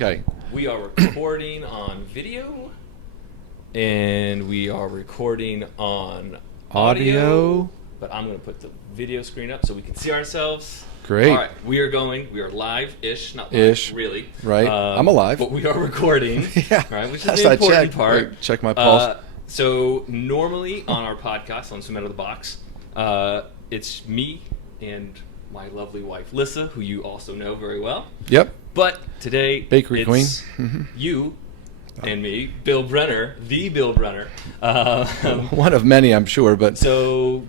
Okay. We are recording on video, and we are recording on audio. But I'm going to put the video screen up so we can see ourselves. Great. All right, we are live-ish, not live, Ish. really. Right. I'm alive. But we are recording, Yeah. right, which is That's the I important checked. part. Wait, check my pulse. So normally on our podcast, on Swim Out of the Box, it's me and my lovely wife, Lissa, who you also know very well. Yep. But today, Bakery it's Queen. Mm-hmm. you and me, Bill Brenner, the Bill Brenner. One of many, I'm sure, but... So,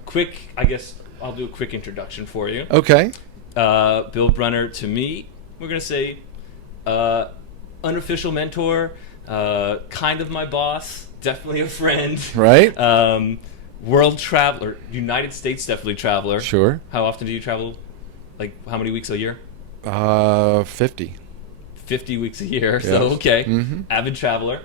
I guess I'll do a quick introduction for you. Okay. Bill Brenner, to me, we're going to say unofficial mentor, kind of my boss, definitely a friend. Right. World traveler, United States definitely traveler. Sure. How often do you travel? Like, how many weeks a year? 50. 50 weeks a year, Yes. so okay. Mm-hmm. Avid traveler.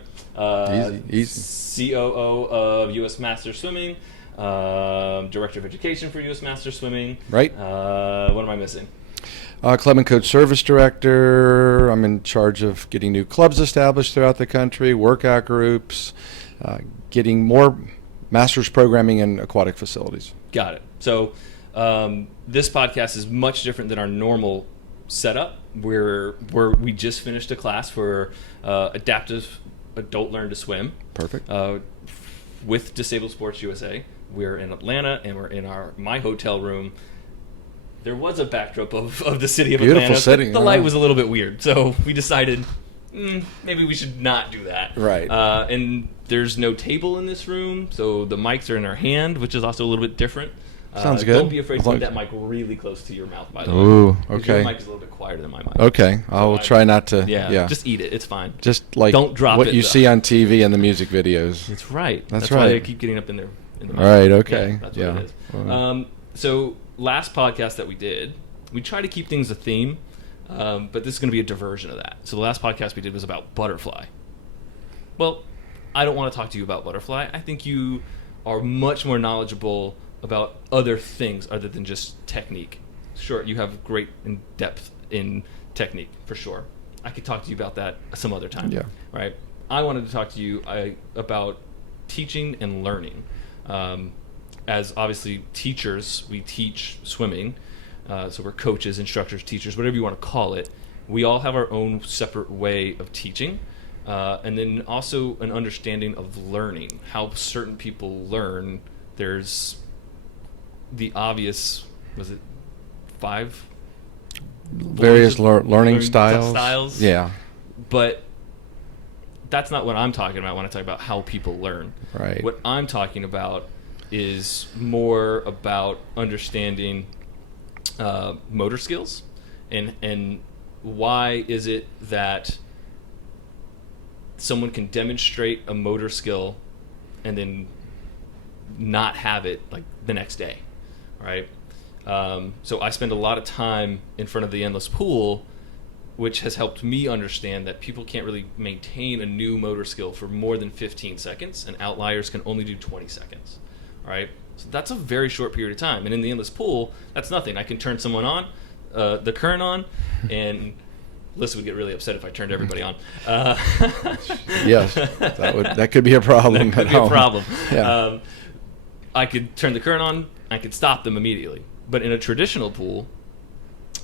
Easy. COO of U.S. Master Swimming. Director of Education for U.S. Master Swimming. Right. What am I missing? Club and Coach Service Director. I'm in charge of getting new clubs established throughout the country, workout groups, getting more master's programming in aquatic facilities. Got it. So this podcast is much different than our normal setup. We just finished a class for adaptive adult learn to swim. Perfect. With Disabled Sports USA. We're in Atlanta, and we're in my hotel room. There was a backdrop of the city of Beautiful Atlanta. city. The light was a little bit weird, so we decided maybe we should not do that. Right. And there's no table in this room, so the mics are in our hand, which is also a little bit different. Sounds good. Don't be afraid to keep that mic really close to your mouth, by the way. Ooh, 'Cause okay. Your mic is a little bit quieter than my mic. Okay. I'll try not to. Yeah. Just eat it. It's fine. Just like Don't drop what it, you though. see on TV and the music videos. That's right. That's why I right. keep getting up in there. In the All right, mic. okay. Yeah, that's Yeah. what it is. So last podcast that we did, we tried to keep things a theme, but this is going to be a diversion of that. So the last podcast we did was about butterfly. Well, I don't want to talk to you about butterfly. I think you are much more knowledgeable about other things other than just technique. Sure, you have great in depth in technique, for sure. I could talk to you about that some other time. Yeah. Right? I wanted to talk to you about teaching and learning. As obviously teachers, we teach swimming. So we're coaches, instructors, teachers, whatever you want to call it. We all have our own separate way of teaching. And then also an understanding of learning, how certain people learn. There's the obvious, was it 5? Various learning styles. Yeah. But that's not what I'm talking about when I talk about how people learn. Right. What I'm talking about is more about understanding motor skills and why is it that someone can demonstrate a motor skill and then not have it like the next day, right? So I spend a lot of time in front of the endless pool, which has helped me understand that people can't really maintain a new motor skill for more than 15 seconds, and outliers can only do 20 seconds, right? So that's a very short period of time. And in the endless pool, that's nothing. I can turn someone on, the current on, and Lissa would get really upset if I turned everybody on. Yes, that could be a problem. That could be a problem. Yeah. I could turn the current on, I could stop them immediately. But in a traditional pool,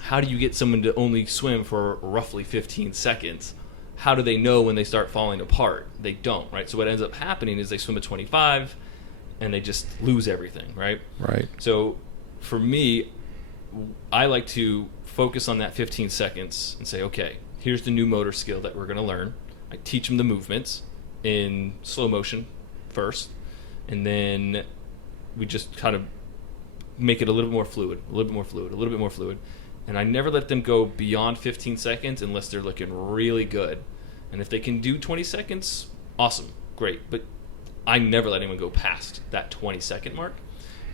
how do you get someone to only swim for roughly 15 seconds? How do they know when they start falling apart? They don't, right? So what ends up happening is they swim at 25 and they just lose everything, right? Right. So for me, I like to focus on that 15 seconds and say, okay, here's the new motor skill that we're going to learn. I teach them the movements in slow motion first, and then we just kind of make it a little bit more fluid, a little bit more fluid, a little bit more fluid. And I never let them go beyond 15 seconds unless they're looking really good. And if they can do 20 seconds, awesome, great. But I never let anyone go past that 20-second mark.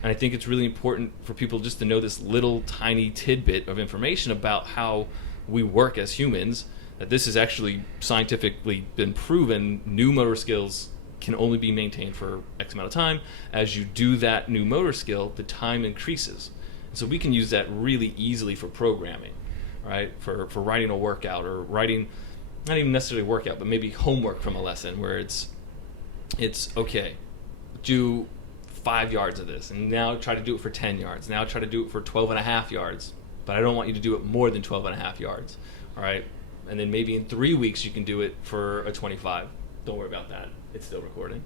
And I think it's really important for people just to know this little tiny tidbit of information about how we work as humans, that this has actually scientifically been proven. New motor skills can only be maintained for X amount of time. As you do that new motor skill, the time increases. So we can use that really easily for programming, right? For writing a workout or writing not even necessarily workout, but maybe homework from a lesson where it's okay, do 5 yards of this, and now try to do it for 10 yards. Now try to do it for 12 and a half yards, but I don't want you to do it more than 12 and a half yards. All right. And then maybe in 3 weeks you can do it for a 25. Don't worry about that. It's still recording.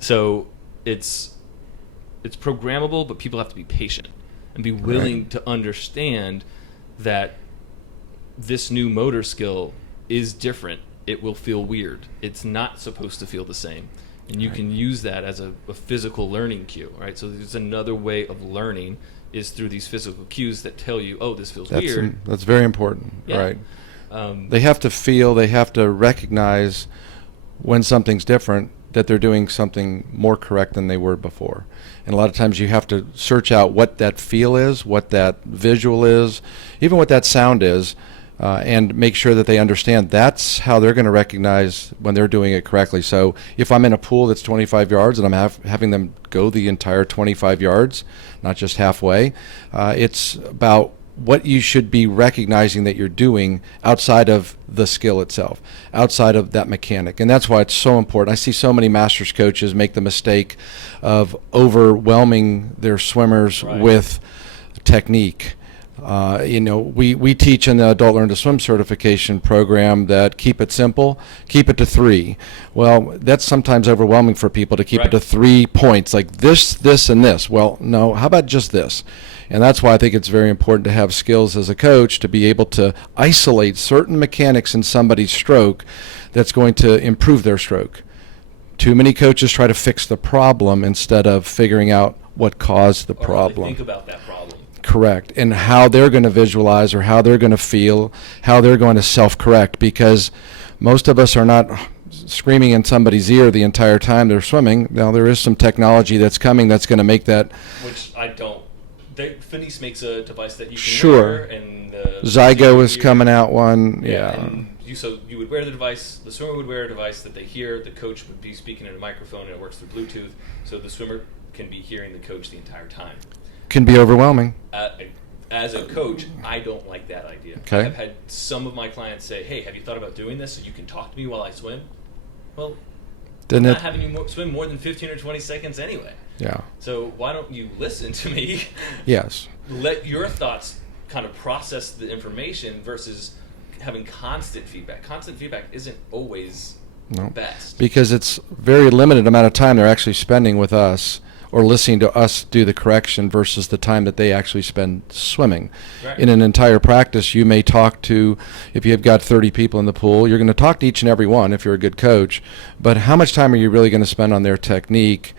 So it's programmable, but people have to be patient and be willing to understand that this new motor skill is different. It will feel weird. It's not supposed to feel the same. And you can use that as a physical learning cue, right? So there's another way of learning is through these physical cues that tell you, oh, this feels weird. That's very important, Yeah. right? They have to feel, they have to recognize when something's different, that they're doing something more correct than they were before. And a lot of times you have to search out what that feel is, what that visual is, even what that sound is, and make sure that they understand that's how they're going to recognize when they're doing it correctly. So if I'm in a pool that's 25 yards and I'm having them go the entire 25 yards, not just halfway, it's about what you should be recognizing that you're doing outside of the skill itself, outside of that mechanic. And that's why it's so important. I see so many masters coaches make the mistake of overwhelming their swimmers with technique. We teach in the Adult Learn to Swim certification program that keep it simple, keep it to 3. Well, that's sometimes overwhelming for people to keep it to 3 points, like this, this, and this. Well, no, how about just this? And that's why I think it's very important to have skills as a coach to be able to isolate certain mechanics in somebody's stroke that's going to improve their stroke. Too many coaches try to fix the problem instead of figuring out what caused the problem. Or how they think about that problem. Correct. And how they're going to visualize or how they're going to feel, how they're going to self-correct, because most of us are not screaming in somebody's ear the entire time they're swimming. Now, there is some technology that's coming that's going to make that. Which I don't. Finis makes a device that you can Sure. wear, and Zygo is coming out one. Yeah. And you would wear the device. The swimmer would wear a device that they hear. The coach would be speaking in a microphone, and it works through Bluetooth, so the swimmer can be hearing the coach the entire time. Can be overwhelming. As a coach, I don't like that idea. Okay. I've had some of my clients say, "Hey, have you thought about doing this so you can talk to me while I swim?" Well, I'm not having you swim more than 15 or 20 seconds anyway. Yeah. So why don't you listen to me? Yes. Let your thoughts kind of process the information versus having constant feedback. Constant feedback isn't always the best. Because it's very limited amount of time they're actually spending with us or listening to us do the correction versus the time that they actually spend swimming. Right. In an entire practice, you may talk to, if you've got 30 people in the pool, you're going to talk to each and every one if you're a good coach, but how much time are you really going to spend on their technique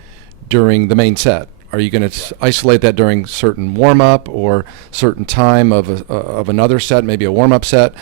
during the main set? Are you going to isolate that during certain warm-up or certain time of another set, maybe a warm-up set?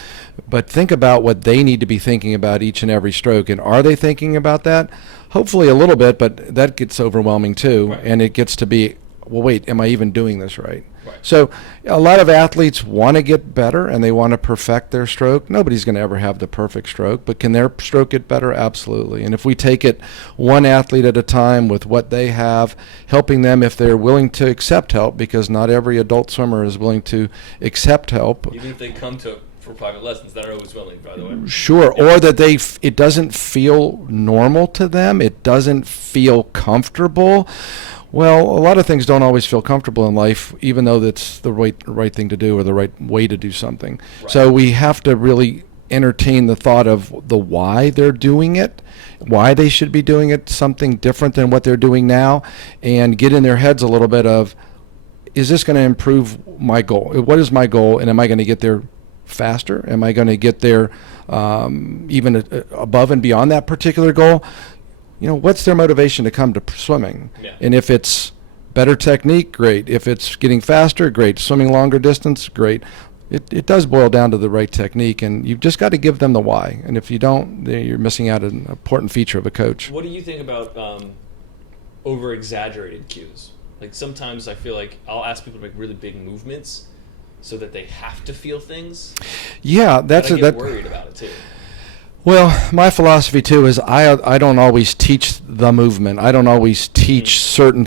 But think about what they need to be thinking about each and every stroke. And are they thinking about that? Hopefully a little bit, but that gets overwhelming too. Right. And it gets to be, well, wait, am I even doing this right? Right. So a lot of athletes want to get better and they want to perfect their stroke. Nobody's going to ever have the perfect stroke, but can their stroke get better? Absolutely. And if we take it one athlete at a time with what they have, helping them if they're willing to accept help, because not every adult swimmer is willing to accept help. Even if they come for private lessons, that are always willing, by the way. Sure, or that it doesn't feel normal to them, it doesn't feel comfortable. Well, a lot of things don't always feel comfortable in life, even though that's the right thing to do or the right way to do something. Right. So we have to really entertain the thought of the why they're doing it, why they should be doing it, something different than what they're doing now, and get in their heads a little bit of, is this going to improve my goal? What is my goal, and am I going to get there faster? Am I going to get there even above and beyond that particular goal? You know, what's their motivation to come to swimming? Yeah. And if it's better technique, great. If it's getting faster, great. Swimming longer distance, great. It does boil down to the right technique, and you've just got to give them the why. And if you don't, you're missing out an important feature of a coach. What do you think about over-exaggerated cues? Like sometimes I feel like I'll ask people to make really big movements so that they have to feel things. Yeah, that's I get worried about it too. Well, my philosophy too is I don't always teach the movement. I don't always teach certain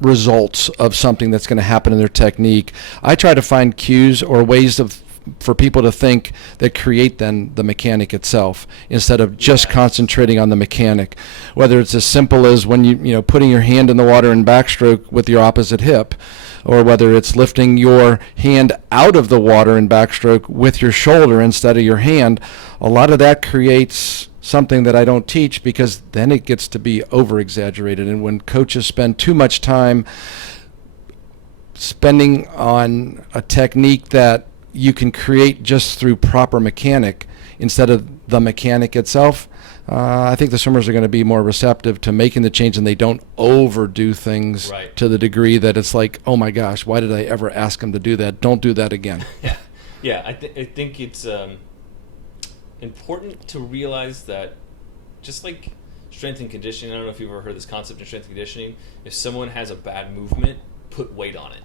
results of something that's going to happen in their technique. I try to find cues or ways of for people to think that create then the mechanic itself instead of just concentrating on the mechanic. Whether it's as simple as when you know putting your hand in the water in backstroke with your opposite hip, or whether it's lifting your hand out of the water in backstroke with your shoulder instead of your hand. A lot of that creates something that I don't teach, because then it gets to be over exaggerated. And when coaches spend too much time spending on a technique that you can create just through proper mechanic instead of the mechanic itself, I think the swimmers are going to be more receptive to making the change, and they don't overdo things to the degree that it's like, oh my gosh, why did I ever ask them to do that? Don't do that again. Yeah, I think it's important to realize that, just like strength and conditioning, I don't know if you've ever heard this concept in strength and conditioning, if someone has a bad movement, put weight on it,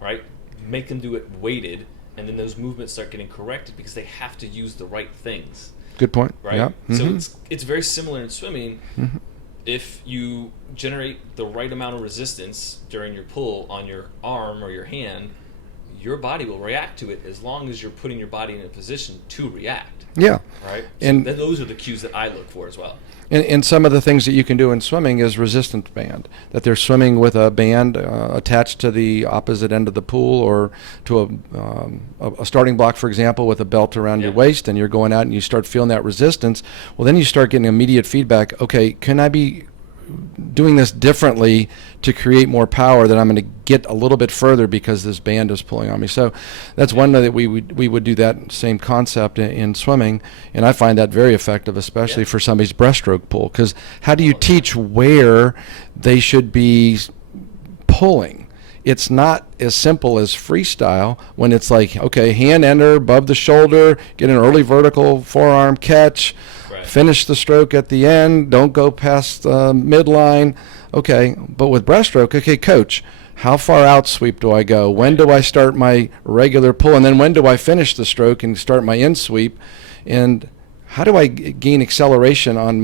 right? Make them do it weighted, and then those movements start getting corrected because they have to use the right things. Good point. Right? Yeah. Mm-hmm. So it's very similar in swimming. Mm-hmm. If you generate the right amount of resistance during your pull on your arm or your hand, your body will react to it as long as you're putting your body in a position to react. Yeah. Right? So and then those are the cues that I look for as well. And some of the things that you can do in swimming is resistance band, that they're swimming with a band attached to the opposite end of the pool, or to a starting block, for example, with a belt around your waist, and you're going out and you start feeling that resistance. Well, then you start getting immediate feedback. Okay, can I be doing this differently to create more power, that I'm going to get a little bit further because this band is pulling on me? So that's one way that we would do that same concept in swimming, and I find that very effective, especially for somebody's breaststroke pull, because how do you teach where they should be pulling? It's not as simple as freestyle, when it's like, okay, hand enter above the shoulder, get an early vertical forearm catch, finish the stroke at the end, don't go past midline. Okay, but with breaststroke, okay, coach, how far out sweep do I go? When do I start my regular pull? And then when do I finish the stroke and start my in sweep? And how do I gain acceleration on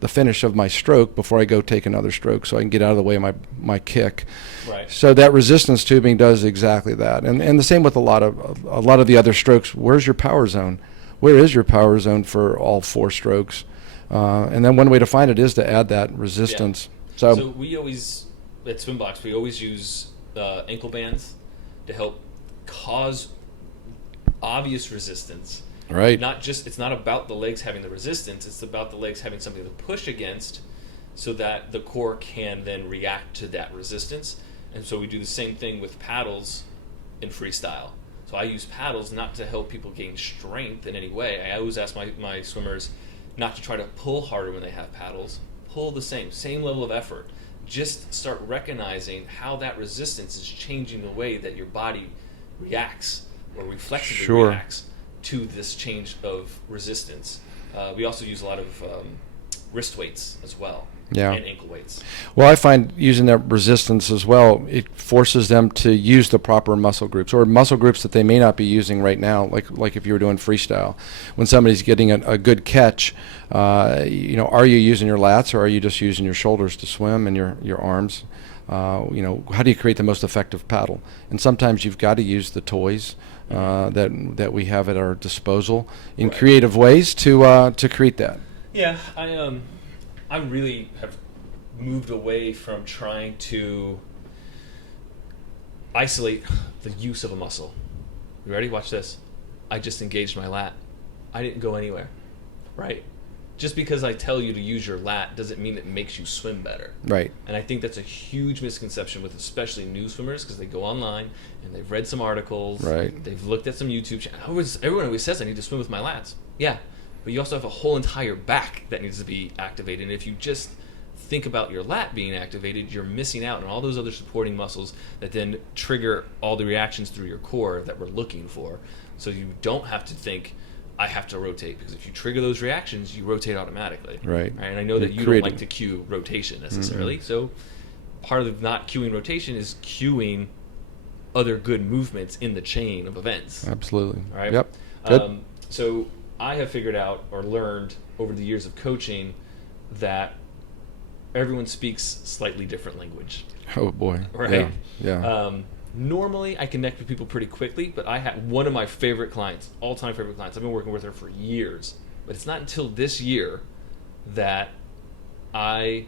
the finish of my stroke before I go take another stroke, so I can get out of the way of my kick? Right. So that resistance tubing does exactly that. And the same with a lot of the other strokes. Where's your power zone? Where is your power zone for all four strokes? And then one way to find it is to add that resistance. So we always, at SwimBox, we always use ankle bands to help cause obvious resistance. Right. It's not about the legs having the resistance, it's about the legs having something to push against, so that the core can then react to that resistance. And so we do the same thing with paddles in freestyle. So I use paddles not to help people gain strength in any way. I always ask my swimmers not to try to pull harder when they have paddles. Pull the same level of effort. Just start recognizing how that resistance is changing the way that your body reacts, or reflexively reacts to this change of resistance. We also use a lot of wrist weights as well. And ankle weights. Well, I find using that resistance as well, it forces them to use the proper muscle groups, or muscle groups that they may not be using right now, like if you were doing freestyle. When somebody's getting a good catch, are you using your lats, or are you just using your shoulders to swim, and your arms? How do you create the most effective paddle? And sometimes you've got to use the toys that we have at our disposal in creative ways to create that. Yeah, I really have moved away from trying to isolate the use of a muscle. You ready? Watch this. I just engaged my lat. I didn't go anywhere, right? Just because I tell you to use your lat doesn't mean it makes you swim better. Right. And I think that's a huge misconception with especially new swimmers, because they go online and they've read some articles. Right. They've looked at some YouTube channels. Everyone always says I need to swim with my lats. Yeah. But you also have a whole entire back that needs to be activated. And if you just think about your lat being activated, you're missing out on all those other supporting muscles that then trigger all the reactions through your core that we're looking for. So you don't have to think, I have to rotate, because if you trigger those reactions, you rotate automatically. Right. And I know that you don't like to cue rotation necessarily. Mm-hmm. So part of not cueing rotation is cueing other good movements in the chain of events. Absolutely. All right. Yep. Good. So I have figured out, or learned over the years of coaching, that everyone speaks slightly different language. Oh boy. Right. Yeah. Normally, I connect with people pretty quickly, but I had one of my favorite clients, all-time favorite clients. I've been working with her for years, but it's not until this year that I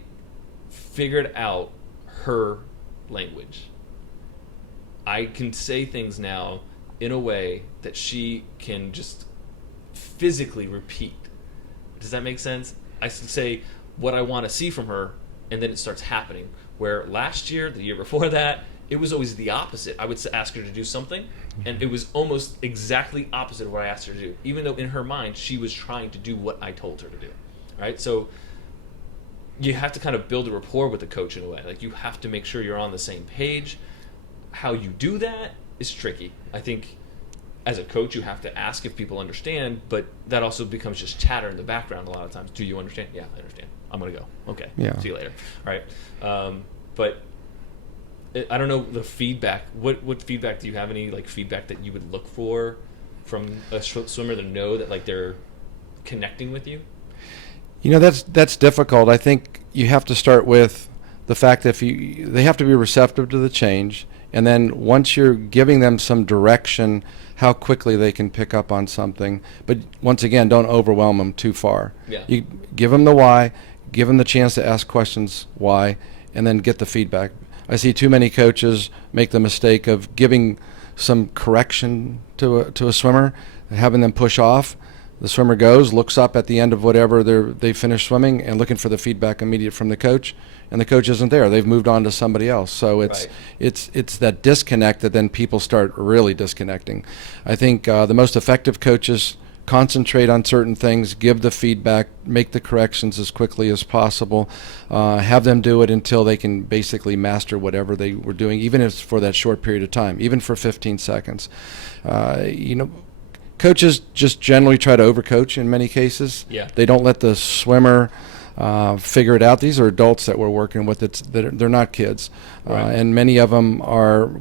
figured out her language. I can say things now in a way that she can just physically repeat. Does that make sense? I can say what I want to see from her, and then it starts happening. Where last year, the year before that, it was always the opposite. I would ask her to do something, and it was almost exactly opposite of what I asked her to do, even though in her mind she was trying to do what I told her to do. Right? So you have to kind of build a rapport with the coach in a way. Like, you have to make sure you're on the same page. How you do that is tricky. I think as a coach, you have to ask if people understand, but that also becomes just chatter in the background a lot of times. Do you understand? Yeah, I understand. I'm going to go. Okay. Yeah. See you later. All right. But I don't know the feedback. What feedback do you have? Any like feedback that you would look for from a swimmer to know that like they're connecting with you? You know, that's difficult. I think you have to start with the fact that they have to be receptive to the change, and then once you're giving them some direction, how quickly they can pick up on something. But once again, don't overwhelm them too far. Yeah. You give them the why, give them the chance to ask questions why, and then get the feedback. I see too many coaches make the mistake of giving some correction to a swimmer, having them push off. The swimmer goes, looks up at the end of whatever they finish swimming, and looking for the feedback immediate from the coach, and the coach isn't there. They've moved on to somebody else. So it's that disconnect that then people start really disconnecting. I think the most effective coaches concentrate on certain things, give the feedback, make the corrections as quickly as possible, have them do it until they can basically master whatever they were doing, even if it's for that short period of time, even for 15 seconds. Coaches just generally try to overcoach in many cases. Yeah. They don't let the swimmer figure it out. These are adults that we're working with. They're not kids. Right. And many of them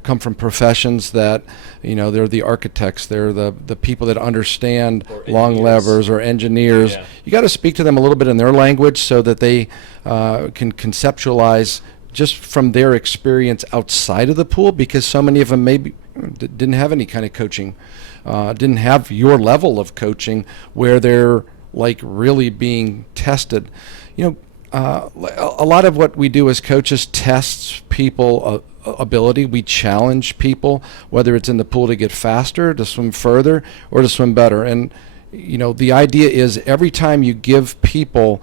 come from professions that, they're the architects. They're the people that understand long levers or engineers. Yeah. You got to speak to them a little bit in their language so that they can conceptualize just from their experience outside of the pool, because so many of them maybe didn't have any kind of coaching, didn't have your level of coaching where they're like really being tested. A lot of what we do as coaches tests people ability. We challenge people, whether it's in the pool to get faster, to swim further, or to swim better. And the idea is every time you give people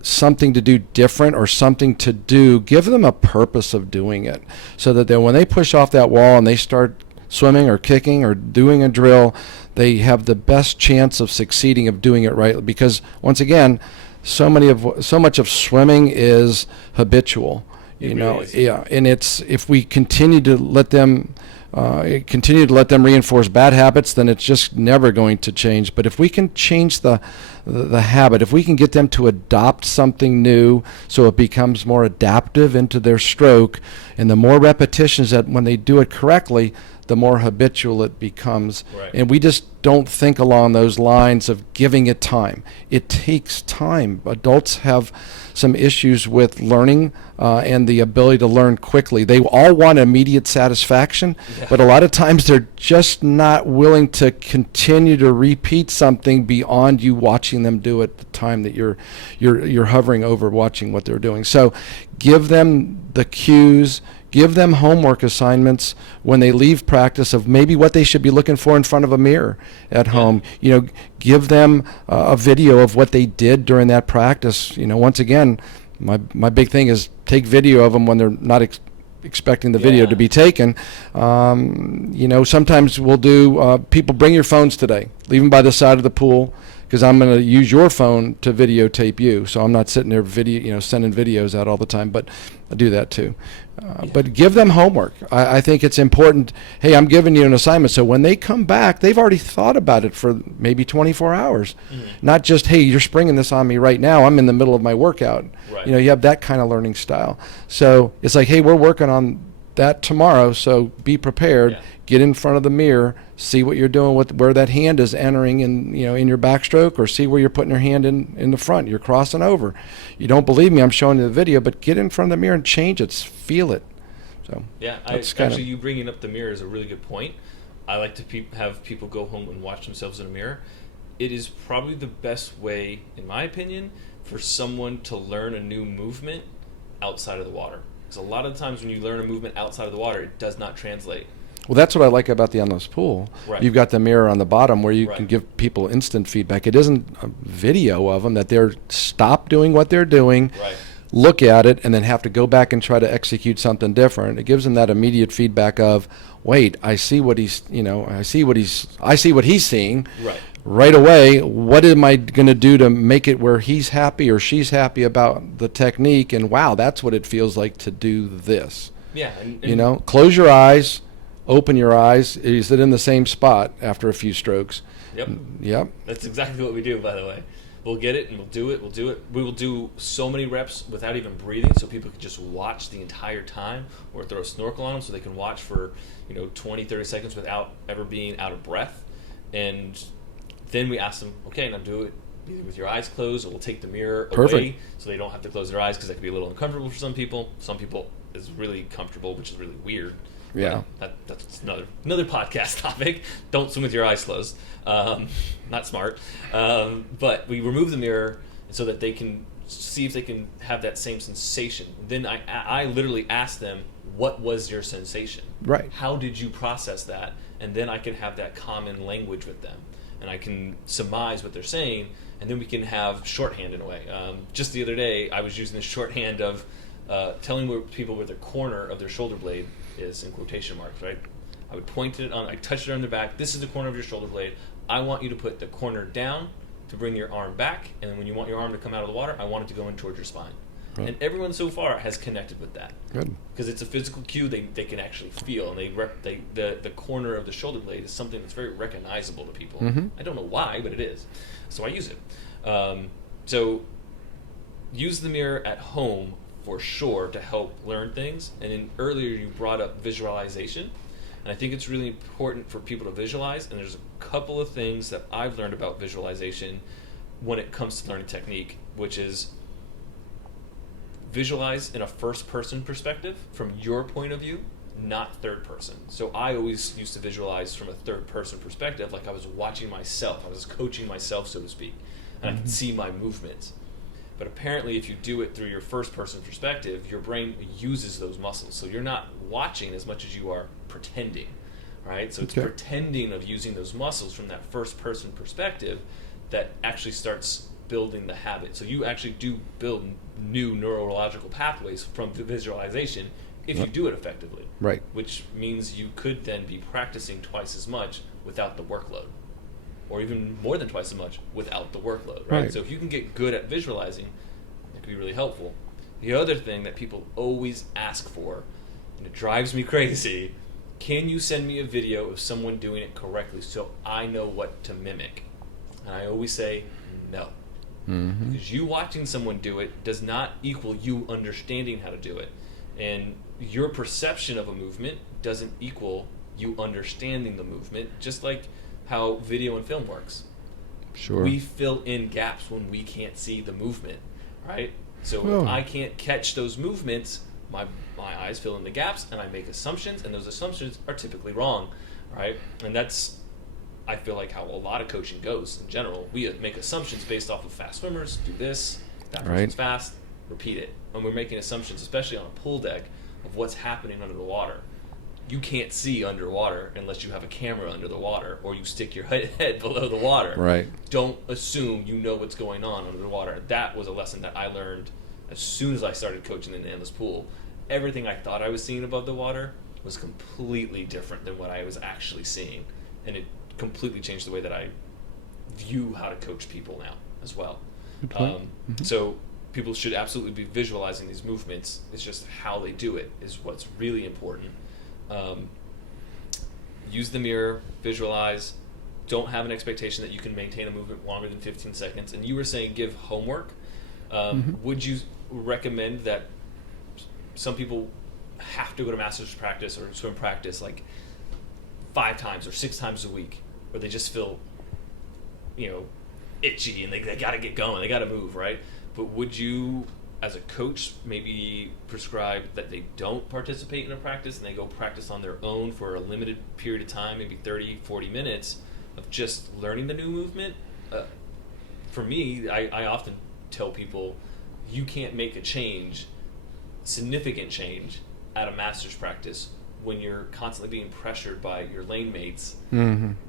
something to do different or something to do, give them a purpose of doing it, so that then when they push off that wall and they start swimming or kicking or doing a drill, they have the best chance of succeeding, of doing it right. Because once again, so much of swimming is habitual. Really is. Yeah, and it's if we continue to let them reinforce bad habits, then it's just never going to change. But if we can change the habit, if we can get them to adopt something new so it becomes more adaptive into their stroke, and the more repetitions that when they do it correctly, the more habitual it becomes. Right. And we just don't think along those lines of giving it time. It takes time. Adults have some issues with learning and the ability to learn quickly. They all want immediate satisfaction, but a lot of times they're just not willing to continue to repeat something beyond you watching them do it the time that you're hovering over watching what they're doing. So give them the cues. Give them homework assignments when they leave practice of maybe what they should be looking for in front of a mirror at home. Give them a video of what they did during that practice. Once again, my big thing is take video of them when they're not expecting the video to be taken. Sometimes we'll do, people bring your phones today, leave them by the side of the pool, because I'm going to use your phone to videotape you. So I'm not sitting there sending videos out all the time, but I do that too. But give them homework. I think it's important. Hey, I'm giving you an assignment, so when they come back, they've already thought about it for maybe 24 hours. Mm-hmm. Not just, hey, you're springing this on me right now. I'm in the middle of my workout. Right. You have that kind of learning style. So it's like, hey, we're working on that tomorrow, so be prepared. Yeah. Get in front of the mirror, see what you're doing, where that hand is entering in your backstroke, or see where you're putting your hand in the front. You're crossing over. You don't believe me, I'm showing you the video, but get in front of the mirror and change it. Feel it. So Yeah, that's kind actually, you bringing up the mirror is a really good point. I like to have people go home and watch themselves in a mirror. It is probably the best way, in my opinion, for someone to learn a new movement outside of the water. Because a lot of times when you learn a movement outside of the water, it does not translate. Well, that's what I like about the endless pool. Right. You've got the mirror on the bottom where you Right. can give people instant feedback. It isn't a video of them that they're stop doing what they're doing, Right. look at it, and then have to go back and try to execute something different. It gives them that immediate feedback of, wait, I see what he's seeing. Right. Right away, what am I going to do to make it where he's happy or she's happy about the technique? And wow, that's what it feels like to do this. Yeah. And Close your eyes, open your eyes. Is it in the same spot after a few strokes? Yep. Yep. That's exactly what we do, by the way. We'll get it and we'll do it. We will do so many reps without even breathing, so people can just watch the entire time, or throw a snorkel on them so they can watch for 20, 30 seconds without ever being out of breath. And then we ask them, okay, now do it either with your eyes closed, or we'll take the mirror away Perfect. so they don't have to close their eyes, because that can be a little uncomfortable for some people. Some people is really comfortable, which is really weird. Yeah. That's another podcast topic. Don't swim with your eyes closed. Not smart. But we remove the mirror so that they can see if they can have that same sensation. Then I literally ask them, what was your sensation? Right. How did you process that? And then I can have that common language with them. And I can surmise what they're saying, and then we can have shorthand in a way. Just the other day, I was using the shorthand of telling people where the corner of their shoulder blade is, in quotation marks, right? I would point it on, I touch it on their back. This is the corner of your shoulder blade. I want you to put the corner down to bring your arm back, and then when you want your arm to come out of the water, I want it to go in towards your spine. Right. And everyone so far has connected with that. Good. Because it's a physical cue they can actually feel, and the corner of the shoulder blade is something that's very recognizable to people. Mhm. I don't know why, but it is. So I use it. So use the mirror at home for sure to help learn things. And then earlier you brought up visualization, and I think it's really important for people to visualize. And there's a couple of things that I've learned about visualization when it comes to learning technique, which is visualize in a first-person perspective from your point of view, not third person. So I always used to visualize from a third-person perspective, like I was watching myself, I was coaching myself, so to speak, and I could see my movements. But apparently if you do it through your first-person perspective, your brain uses those muscles. So you're not watching as much as you are pretending, right? So it's Okay. pretending of using those muscles from that first-person perspective that actually starts building the habit. So you actually do build new neurological pathways from the visualization if you do it effectively. Right. Which means you could then be practicing twice as much without the workload, or even more than twice as much without the workload, right? Right. So if you can get good at visualizing, it can be really helpful. The other thing that people always ask for, and it drives me crazy, can you send me a video of someone doing it correctly so I know what to mimic? And I always say no. Mm-hmm. Because you watching someone do it does not equal you understanding how to do it. And your perception of a movement doesn't equal you understanding the movement, just like how video and film works. Sure. We fill in gaps when we can't see the movement, right? So Oh. if I can't catch those movements, my eyes fill in the gaps and I make assumptions, and those assumptions are typically wrong, right? And that's, I feel like, how a lot of coaching goes in general. We make assumptions based off of fast swimmers, do this, that person's Right. fast, repeat it. And we're making assumptions, especially on a pool deck, of what's happening under the water. You can't see underwater unless you have a camera under the water or you stick your head below the water. Right. Don't assume you know what's going on under the water. That was a lesson that I learned as soon as I started coaching in the endless pool. Everything I thought I was seeing above the water was completely different than what I was actually seeing. And it completely changed the way that I view how to coach people now as well. Good point. So people should absolutely be visualizing these movements. It's just how they do it is what's really important. Use the mirror, visualize. Don't have an expectation that you can maintain a movement longer than 15 seconds. And you were saying give homework. Would you recommend that some people have to go to master's practice or swim practice like 5 times or 6 times a week, or they just feel, itchy and they got to get going, they got to move, right? But would you as a coach, maybe prescribe that they don't participate in a practice and they go practice on their own for a limited period of time, maybe 30, 40 minutes of just learning the new movement. For me, I often tell people, you can't make a change, significant change, at a master's practice when you're constantly being pressured by your lane mates,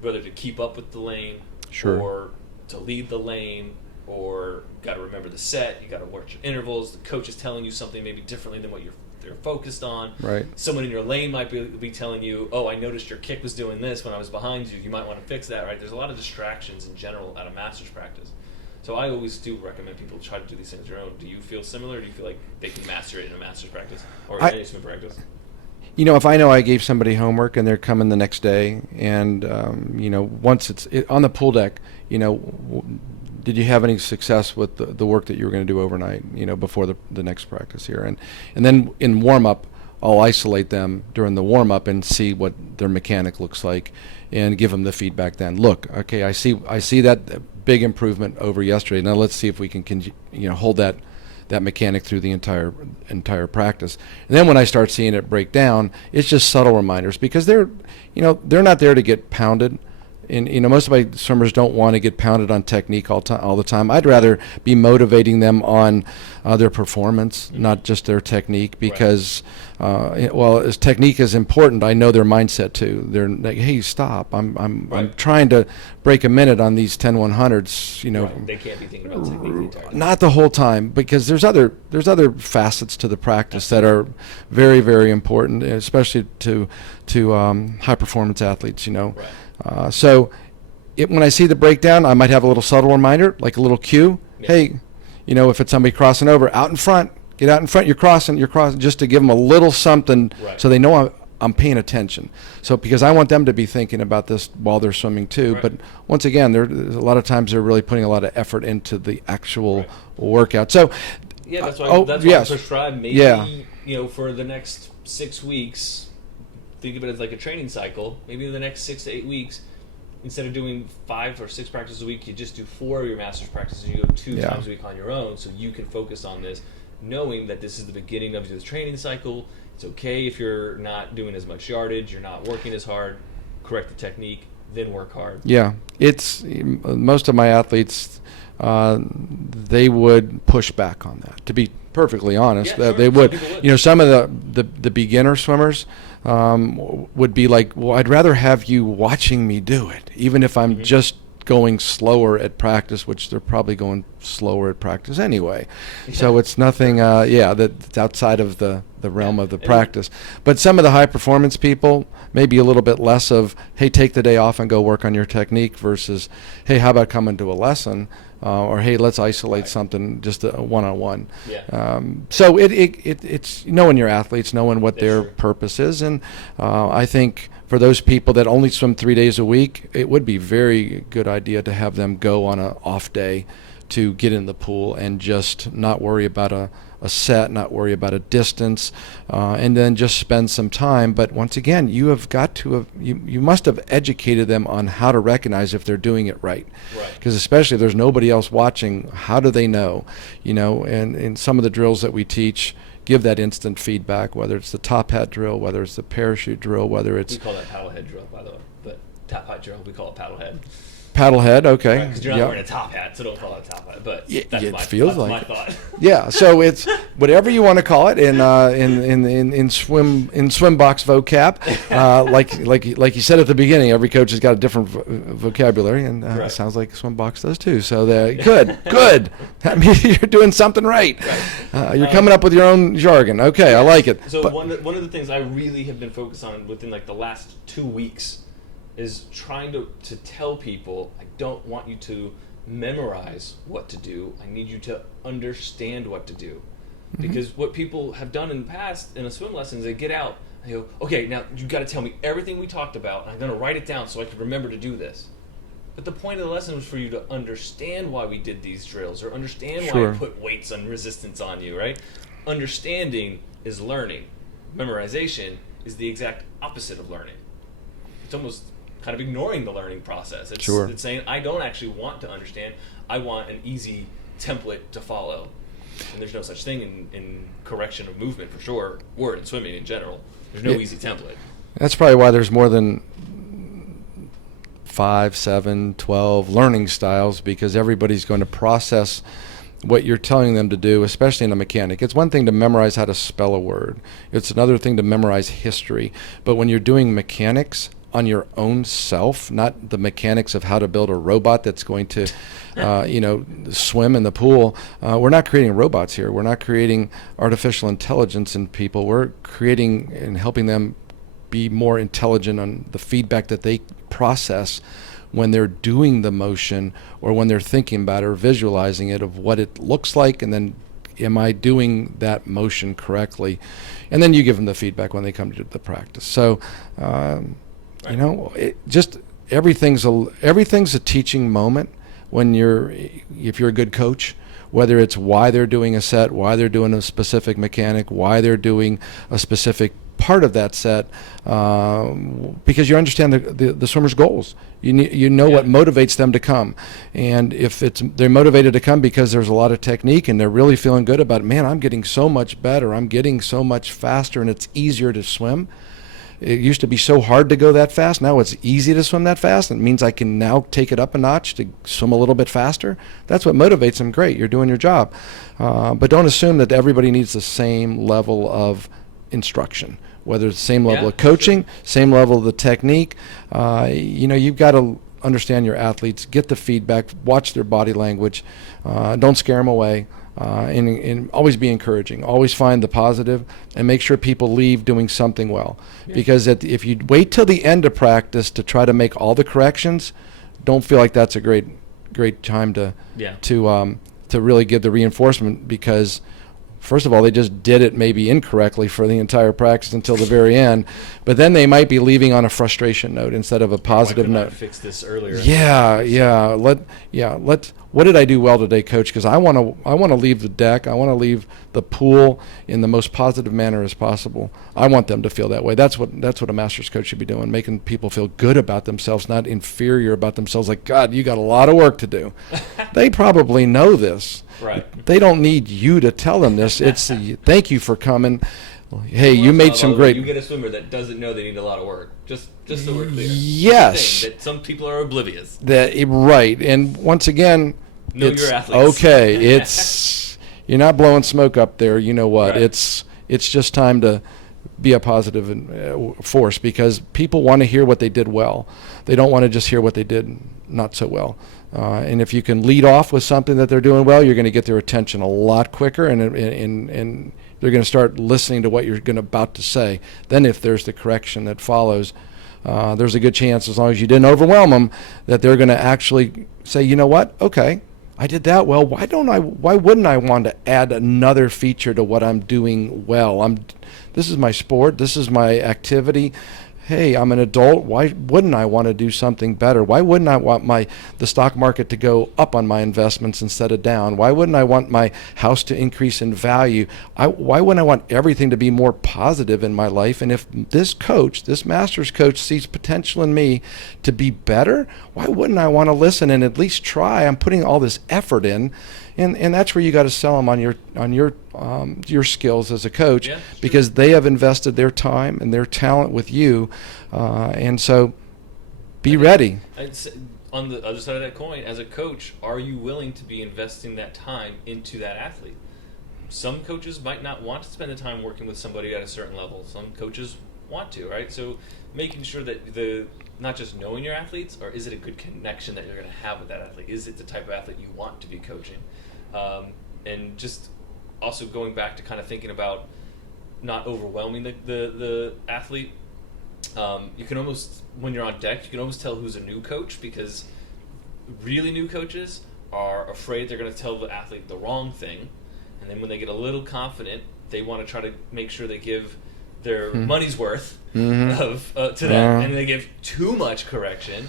whether to keep up with the lane, Sure. or to lead the lane, or got to remember the set, you got to watch your intervals, the coach is telling you something maybe differently than what they're focused on. Right. Someone in your lane might be telling you, oh, I noticed your kick was doing this when I was behind you, you might want to fix that, right? There's a lot of distractions in general at a master's practice. So I always do recommend people try to do these things on their own. Do you feel similar, or do you feel like they can master it in a master's practice or in any swim practice? If I know I gave somebody homework and they're coming the next day, and once it's on the pool deck, did you have any success with the work that you were going to do overnight, before the next practice here? And then in warm-up, I'll isolate them during the warm-up and see what their mechanic looks like and give them the feedback then. Look, okay, I see that big improvement over yesterday. Now let's see if we can hold that mechanic through the entire practice. And then when I start seeing it break down, it's just subtle reminders, because they're not there to get pounded. And most of my swimmers don't want to get pounded on technique all the time. I'd rather be motivating them on their performance, not just their technique, because as technique is important, I know their mindset too. They're like, hey, stop! I'm trying to break a minute on these 10-100s. Right. They can't be thinking about technique the entire time. Not the whole time, because there's other facets to the practice that are very, very important, especially to high performance athletes. Right. So when I see the breakdown, I might have a little subtle reminder, like a little cue. Yeah. Hey, if it's somebody crossing over, out in front, get out in front, you're crossing, just to give them a little something, right, so they know I'm paying attention. So because I want them to be thinking about this while they're swimming too. Right. But once again, there's a lot of times they're really putting a lot of effort into the actual workout. So yeah, that's why I prescribe maybe for the next 6 weeks. Think of it as like a training cycle. Maybe in the next 6 to 8 weeks, instead of doing 5 or 6 practices a week, you just do 4 of your master's practices. You go 2 times a week on your own, so you can focus on this, knowing that this is the beginning of your training cycle. It's okay if you're not doing as much yardage, you're not working as hard. Correct the technique, then work hard. Yeah, it's most of my athletes. They would push back on that. To be perfectly honest, they would. Some of the beginner swimmers would be like, well, I'd rather have you watching me do it, even if I'm just going slower at practice, which they're probably going slower at practice anyway. Yeah. So it's nothing, that's outside of the realm of the practice. But some of the high performance people, maybe a little bit less of, hey, take the day off and go work on your technique, versus, hey, how about coming to a lesson? Or hey, let's isolate something, just a one-on-one. Yeah. So it's knowing your athletes, knowing what their purpose is, and I think for those people that only swim 3 days a week, it would be a very good idea to have them go on an off day to get in the pool and just not worry about a set, not worry about a distance, and then just spend some time. But once again, you have got to you must have educated them on how to recognize if they're doing it right. Because especially if there's nobody else watching, how do they know? And some of the drills that we teach give that instant feedback, whether it's the top hat drill, whether it's the parachute drill, whether it's... We call that paddle head drill, by the way. But top hat drill, we call it paddle head. Paddle head, okay. Because you're not wearing a top hat, so don't call it a top hat. But that's my thought. Yeah, so it's whatever you want to call it in SwimBox vocab. Like you said at the beginning, every coach has got a different vocabulary, and it sounds like SwimBox does too. So good. That means you're doing something right. You're coming up with your own jargon. Okay, I like it. So one of the things I really have been focused on within like the last 2 weeks is trying to tell people, I don't want you to memorize what to do. I need you to understand what to do. Mm-hmm. Because what people have done in the past in a swim lesson is they get out and they go, okay, now you got to tell me everything we talked about, and I'm going to write it down so I can remember to do this. But the point of the lesson was for you to understand why we did these drills, or understand why I put weights and resistance on you, right? Understanding is learning. Memorization is the exact opposite of learning. It's almost kind of ignoring the learning process. It's saying, I don't actually want to understand. I want an easy template to follow. And there's no such thing in correction of movement for sure, or in swimming in general. There's no easy template. That's probably why there's more than 5, 7, 12 learning styles, because everybody's going to process what you're telling them to do, especially in a mechanic. It's one thing to memorize how to spell a word. It's another thing to memorize history. But when you're doing mechanics on your own self, not the mechanics of how to build a robot that's going to, swim in the pool. We're not creating robots here. We're not creating artificial intelligence in people. We're creating and helping them be more intelligent on the feedback that they process when they're doing the motion, or when they're thinking about it or visualizing it, of what it looks like, and then am I doing that motion correctly? And then you give them the feedback when they come to the practice. So, everything's a teaching moment if you're a good coach, whether it's why they're doing a set, why they're doing a specific mechanic, why they're doing a specific part of that set, because you understand the swimmer's goals. You know what motivates them to come, and if they're motivated to come because there's a lot of technique and they're really feeling good about it, man, I'm getting so much better, I'm getting so much faster, and it's easier to swim. It used to be so hard to go that fast. Now it's easy to swim that fast. It means I can now take it up a notch to swim a little bit faster. That's what motivates them. Great, you're doing your job. But don't assume that everybody needs the same level of instruction, whether it's the same level of coaching, same level of the technique. You've got to understand your athletes, get the feedback, watch their body language, don't scare them away, and always be encouraging. Always find the positive, and make sure people leave doing something well. Yeah. Because if you wait till the end of practice to try to make all the corrections, don't feel like that's a great time to really give the reinforcement, because first of all, they just did it maybe incorrectly for the entire practice until the very end, but then they might be leaving on a frustration note instead of a positive note. I fixed this earlier. What did I do well today, Coach? Because I want to leave the deck. I want to leave the pool in the most positive manner as possible. I want them to feel that way. That's what a master's coach should be doing, making people feel good about themselves, not inferior about themselves. Like, God, you got a lot of work to do. They probably know this. Right. They don't need you to tell them this. It's thank you for coming. Hey, you made some great. You get a swimmer that doesn't know they need a lot of work. Just so we're clear. Yes. That some people are oblivious. Right. And once again, know your athletes. Okay. It's you're not blowing smoke up there. You know what? Right. It's just time to be a positive force, because people want to hear what they did well. They don't want to just hear what they did not so well. And if you can lead off with something that they're doing well, you're going to get their attention a lot quicker, and they're going to start listening to what you're about to say. Then if there's the correction that follows, there's a good chance, as long as you didn't overwhelm them, that they're going to actually say, you know what, okay, I did that well. Why wouldn't I want to add another feature to what I'm doing well? This is my sport. This is my activity. Hey, I'm an adult. Why wouldn't I want to do something better? Why wouldn't I want the stock market to go up on my investments instead of down? Why wouldn't I want my house to increase in value? Why wouldn't I want everything to be more positive in my life? And if this master's coach, sees potential in me to be better, why wouldn't I want to listen and at least try? I'm putting all this effort in. And that's where you got to sell them on your skills as a coach, because they have invested their time and their talent with you, and so be ready. On the other side of that coin, as a coach, are you willing to be investing that time into that athlete? Some coaches might not want to spend the time working with somebody at a certain level. Some coaches want to, right? So making sure that not just knowing your athletes, or is it a good connection that you're going to have with that athlete? Is it the type of athlete you want to be coaching? And just also going back to kind of thinking about not overwhelming the athlete. You can almost, when you're on deck, you can almost tell who's a new coach, because really new coaches are afraid they're going to tell the athlete the wrong thing, and then when they get a little confident, they want to try to make sure they give their money's worth to that, and they give too much correction.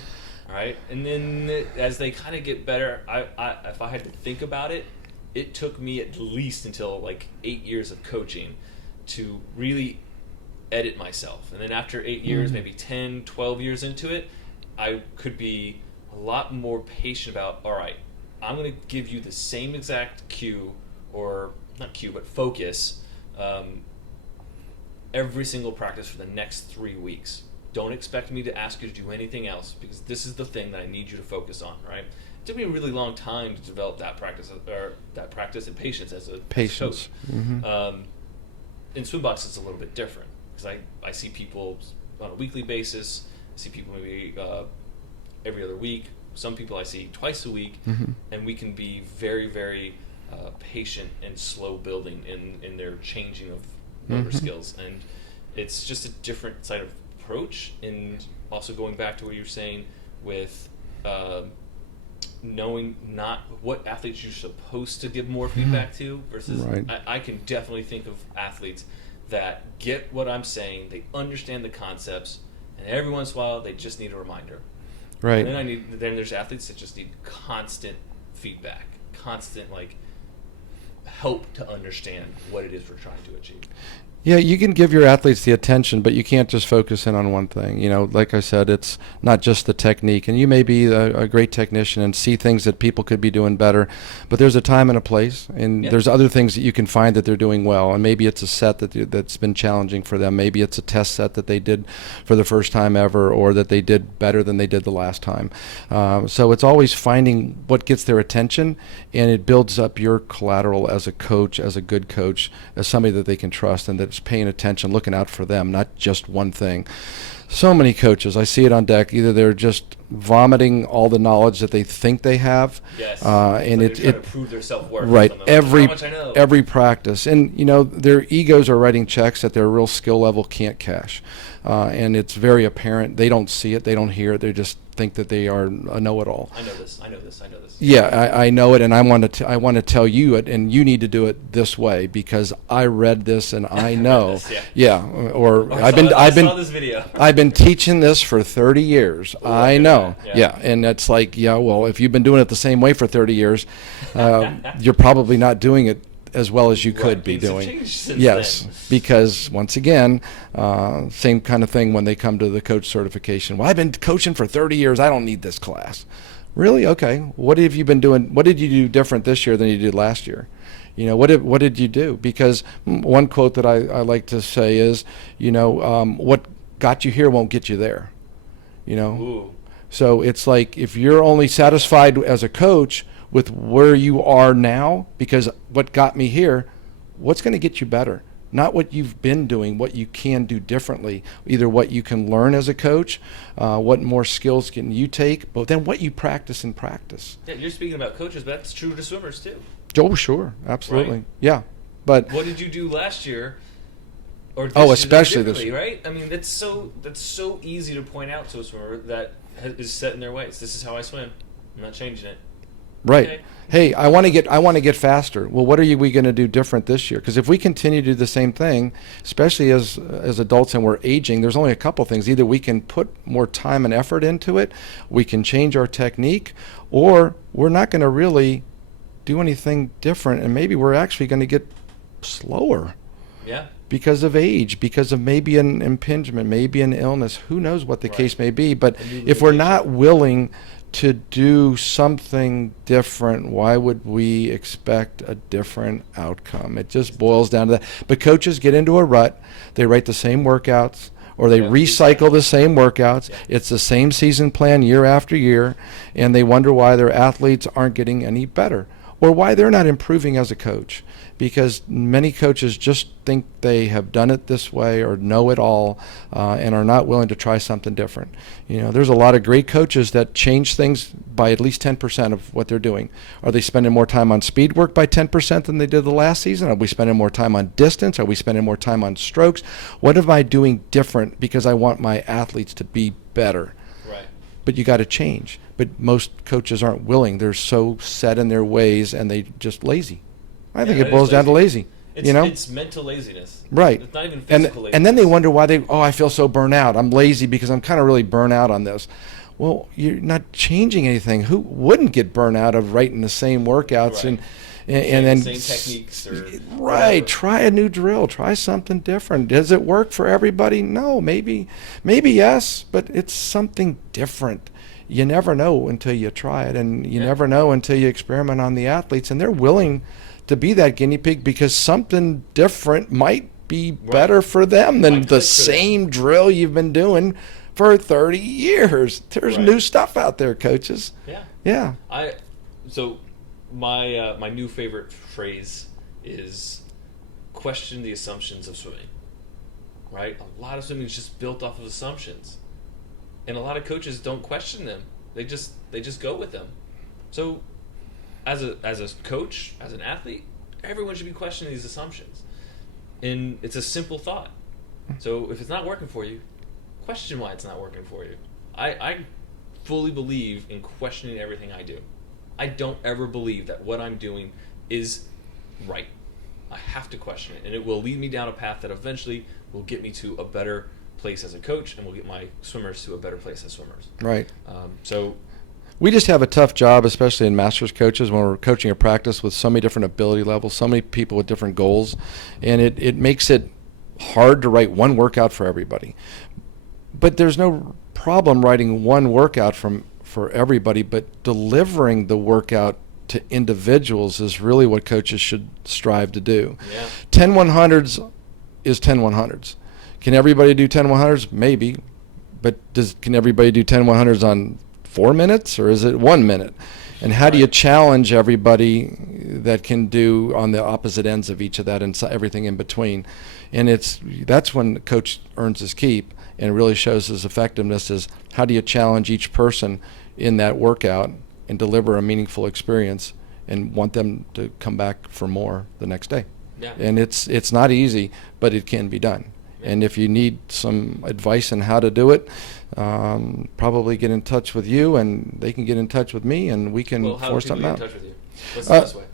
Right, and then as they kind of get better, if I had to think about it, it took me at least until like 8 years of coaching to really edit myself. And then after 8 years, maybe 10, 12 years into it, I could be a lot more patient about, all right, I'm going to give you the same exact cue or not cue, but focus every single practice for the next 3 weeks. Don't expect me to ask you to do anything else, because this is the thing that I need you to focus on, right? It took me a really long time to develop that practice, and patience as a Patience. coach. Mm-hmm. In SwimBox, it's a little bit different, because I see people on a weekly basis. I see people maybe every other week. Some people I see twice a week, Mm-hmm. and we can be very, very patient and slow building in their changing of motor Mm-hmm. skills. And it's just a different side of approach. And also going back to what you're saying with knowing not what athletes you're supposed to give more feedback to versus Right. I can definitely think of athletes that get what I'm saying, they understand the concepts, and every once in a while they just need a reminder. Right. And then there's athletes that just need constant feedback, constant help to understand what it is we're trying to achieve. Yeah, you can give your athletes the attention, but you can't just focus in on one thing. Like I said, it's not just the technique. And you may be a great technician and see things that people could be doing better, but there's a time and a place, and Yeah. there's other things that you can find that they're doing well. And maybe it's a set that's been challenging for them. Maybe it's a test set that they did for the first time ever, or that they did better than they did the last time. So it's always finding what gets their attention, and it builds up your collateral as a coach, as a good coach, as somebody that they can trust and that's paying attention, looking out for them, not just one thing. So many coaches, I see it on deck, either they're just vomiting all the knowledge that they think they have, Yes. and So it they're trying to prove their self-worth. right, Or something. every How much I know. every practice, and their egos are writing checks that their real skill level can't cash, and it's very apparent. They don't see it, they don't hear it, they just think that they are a know-it-all. I know this. Yeah, I know it, and I want to tell you it, and you need to do it this way because I read this and I know. This, yeah. Yeah, or I saw this video. I've been teaching this for 30 years. Ooh, I know. Yeah. Yeah, and it's like, yeah, well, if you've been doing it the same way for 30 years, you're probably not doing it as well as you could be Things have doing. changed since Yes, then. because once again, same kind of thing when they come to the coach certification. Well, I've been coaching for 30 years. I don't need this class. Really? Okay. What have you been doing? What did you do different this year than you did last year? What did you do? Because one quote that I like to say is, what got you here won't get you there. Ooh. So it's like if you're only satisfied as a coach with where you are now, because what got me here, what's going to get you better? Not what you've been doing, what you can do differently, either what you can learn as a coach, what more skills can you take, but then what you practice in practice. Yeah, you're speaking about coaches, but that's true to swimmers too. Oh, sure, absolutely, Right. yeah. But What did you do last year? Or this Oh, year especially this differently, right? I mean, that's so easy to point out to a swimmer that is set in their ways. This is how I swim. I'm not changing it. right. Okay. Hey, I want to get faster. Well, what are we going to do different this year? Because if we continue to do the same thing, especially as adults and we're aging, there's only a couple things. Either we can put more time and effort into it, we can change our technique, or we're not going to really do anything different, and maybe we're actually going to get slower. Yeah. Because of age, because of maybe an impingement, maybe an illness, who knows what the Right. case may be. But A new if we're limitation. not willing to do something different, why would we expect a different outcome? It just boils down to that. But coaches get into a rut. They write the same workouts, or they Yeah, recycle the same workouts. Yeah. It's the same season plan year after year, and they wonder why their athletes aren't getting any better, or why they're not improving as a coach. Because many coaches just think they have done it this way or know it all, and are not willing to try something different. There's a lot of great coaches that change things by at least 10% of what they're doing. Are they spending more time on speed work by 10% than they did the last season? Are we spending more time on distance? Are we spending more time on strokes? What am I doing different because I want my athletes to be better? Right. But you got to change. But most coaches aren't willing. They're so set in their ways, and they just lazy. I think Yeah, it boils down to lazy. It's mental laziness. Right. It's not even And physical laziness. and then they wonder why I feel so burnt out. I'm lazy because I'm kind of really burnt out on this. Well, you're not changing anything. Who wouldn't get burnt out of writing the same workouts Right. and then same techniques or right? whatever. Try a new drill. Try something different. Does it work for everybody? No. Maybe yes, but it's something different. you never know until you try it, and you never know until you experiment on the athletes, and they're willing to be that guinea pig because something different might be better for them than the same drill you've been doing for 30 years. There's new stuff out there, coaches. Yeah. So my new favorite phrase is question the assumptions of swimming. Right? A lot of swimming is just built off of assumptions. And a lot of coaches don't question them. They just go with them. So as a coach, as an athlete, everyone should be questioning these assumptions. And it's a simple thought. So if it's not working for you, question why it's not working for you. I fully believe in questioning everything I do. I don't ever believe that what I'm doing is right. I have to question it, and it will lead me down a path that eventually will get me to a better place as a coach, and will get my swimmers to a better place as swimmers. Right. So we just have a tough job, especially in masters coaches, when we're coaching a practice with so many different ability levels, so many people with different goals, and it makes it hard to write one workout for everybody. But there's no problem writing one workout for everybody, but delivering the workout to individuals is really what coaches should strive to do. 10 100s is 10 100s. Can everybody do 10 100s? Maybe. But can everybody do 10 100s on 4 minutes, or is it 1 minute? And how do you challenge everybody that can do on the opposite ends of each of that and everything in between? And that's when the coach earns his keep and really shows his effectiveness, is how do you challenge each person in that workout and deliver a meaningful experience and want them to come back for more the next day. And it's not easy, but it can be done. And if you need some advice on how to do it, probably get in touch with you, and they can get in touch with me, and we can force something out. How do people get in touch with you? What's the best way?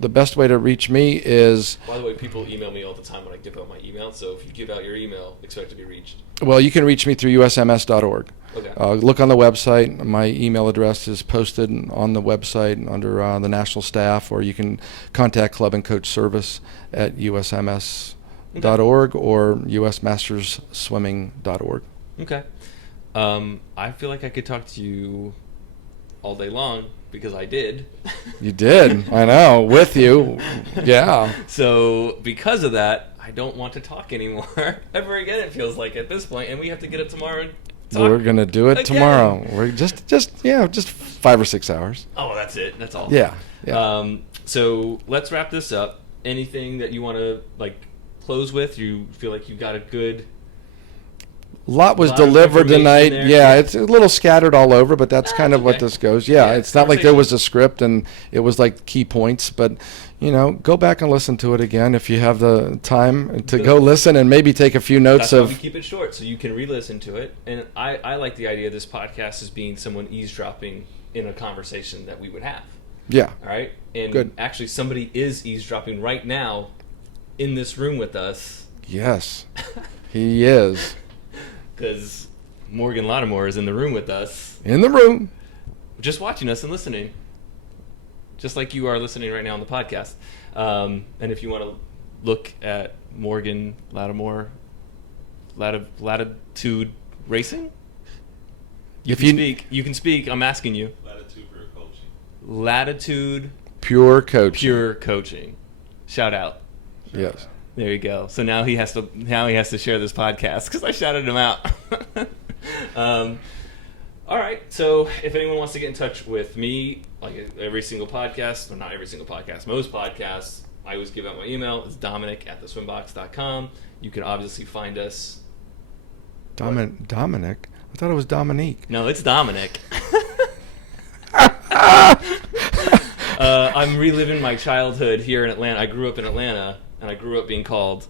The best way to reach me is... By the way, people email me all the time when I give out my email, so if you give out your email, expect to be reached. Well, you can reach me through usms.org. Okay. Look on the website. My email address is posted on the website under the national staff, or you can contact Club and Coach Service at usms.org or usmastersswimming.org. Okay. I feel like I could talk to you all day long, because I did. You did. I know. With you. Yeah. So because of that, I don't want to talk anymore ever again, it feels like, at this point, and we have to get up tomorrow and talk. We're going to do it again. tomorrow. We're just 5 or 6 hours. Oh, that's it. That's all. Yeah. So let's wrap this up. Anything that you want to close with? You feel like you got a good... A lot was delivered tonight. Yeah, it's a little scattered all over, but that's kind of what this goes. Yeah, it's not like there was a script and it was like key points, but go back and listen to it again if you have the time to go listen and maybe take a few notes. That's why we keep it short, so you can re-listen to it. And I like the idea of this podcast as being someone eavesdropping in a conversation that we would have. Yeah. All right? And actually somebody is eavesdropping right now in this room with us. Yes, he is. Because Morgan Lattimore is in the room with us. In the room. Just watching us and listening. Just like you are listening right now on the podcast. And if you want to look at Morgan Lattimore, Latitude Racing? You can speak. I'm asking you. Latitude Pure Coaching. Latitude Pure Coaching. Pure Coaching. Shout out. Yes. There you go. So now he has to share this podcast because I shouted him out. All right. So if anyone wants to get in touch with me, like every single podcast, well, not every single podcast, most podcasts, I always give out my email. It's Dominic@theswimbox.com. You can obviously find us. Dominic? I thought it was Dominique. No, it's Dominic. I'm reliving my childhood here in Atlanta. I grew up in Atlanta. And I grew up being called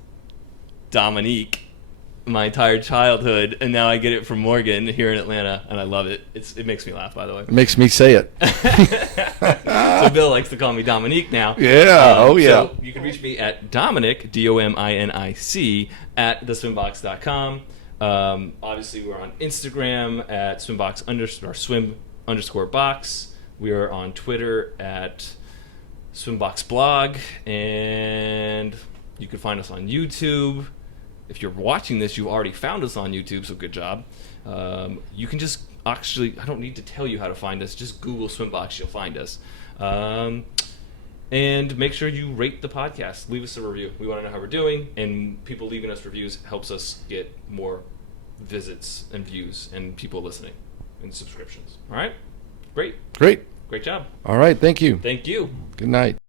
Dominique my entire childhood, and now I get it from Morgan here in Atlanta, and I love it. It makes me laugh, by the way. It makes me say it. So Bill likes to call me Dominique now. Yeah, yeah. So you can reach me at Dominic, Dominic, at theswimbox.com. Obviously, we're on Instagram at swim_box. We are on Twitter at SwimBox blog, and you can find us on YouTube. If you're watching this, you've already found us on YouTube, so good job. You can just actually, I don't need to tell you how to find us. Just Google SwimBox, you'll find us. And make sure you rate the podcast. Leave us a review. We want to know how we're doing, and people leaving us reviews helps us get more visits and views and people listening and subscriptions. All right? Great. Great. Great job. All right. Thank you. Thank you. Good night.